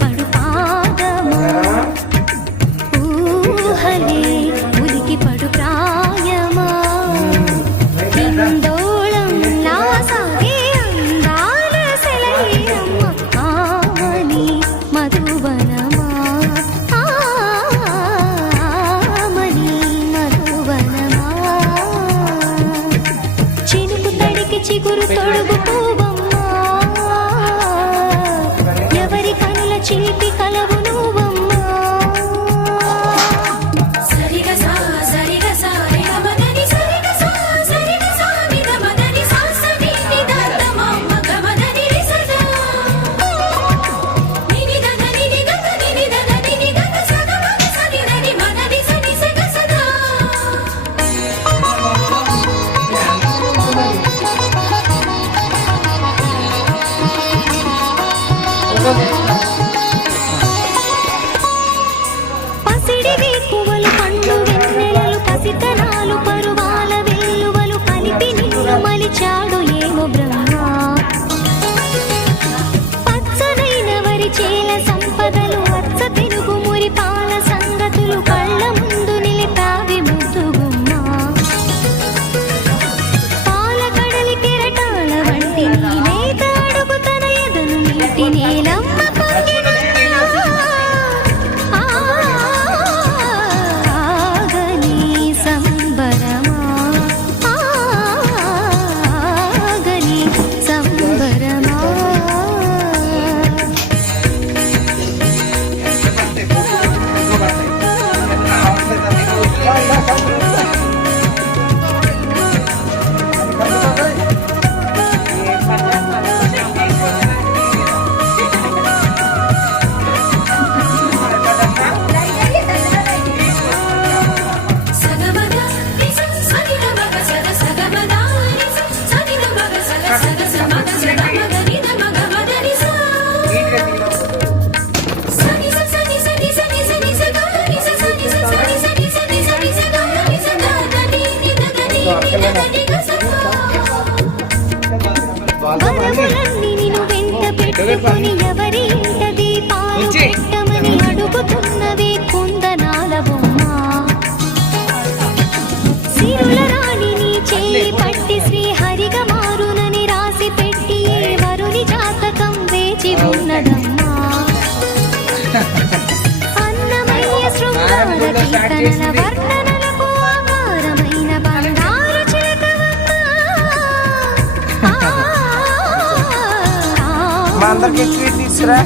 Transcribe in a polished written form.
పడు పాదమా ఊహలే ఉలికి పడు ప్రాయమా హిందోళం నా సాగే అందాల సెలయేరమ్మ ఆమని మధువనమా ఆమని మధువనమా చినుకు తడికి చిగురు తొడుగు పూవమ్మా ఎవరి కనుల చిలిపి కలవు నువ్వమ్మా సరిగా సా సరిగా సా రే మదని సరిగా సా సరిగా సా నిద మదని సా సని నిద మమ్మ గమదని రి సదా నిని దద నిని దద నిని దద నిని దద సద మద సని దని మదని సని సగ సదా పసిడి వేకువలు పండు వెన్నెలలు పసితనాలు పరువాల వెల్లువలు కలిపి నిన్ను మలిచాడు ఏమో బ్రహ్మ పచ్చనైన వరి చేల సంపదలు అచ్చ తెలుగు మురి పాల సంగతులు కళ్ళ ముందు నిలిపావి ముద్దుగుమ్మ పాల కడలి కెరటాల వంటి నీ నేత అడుగు తన ఎదను నీటి నేలమ్మ ఆగని సంబరమా ఆగని సంబరమా సగమద నిస సనిద మగ సద సగమద నిస సనిద మగ సద సగ సమగ సద మగ నిద మగ మద నిస సని స సని సని సని సని స గ నిస సని స సని సని సని సని స గ నిస ద ద ని ని ద ద ని ని ద ద ని గ స వరములన్నీ నిన్ను వెంట పెట్టుకొని ఎవరి ఇంట దీపాలు పెట్టమని అడుగుతున్నవే కుందనాల బొమ్మ సిరుల రాణి నీ చేయి పట్టి శ్రీహరిగా మారునని రాసి పెట్టి ఏ వరుని జాతకం వేచి ఉన్నదమ్మా అన్నమయ్య శృంగార కీర్తనల వర్ణనలకు ఆకారమైన బంగారు చిలకవమ్మ మా అందరికి తీసుకురా.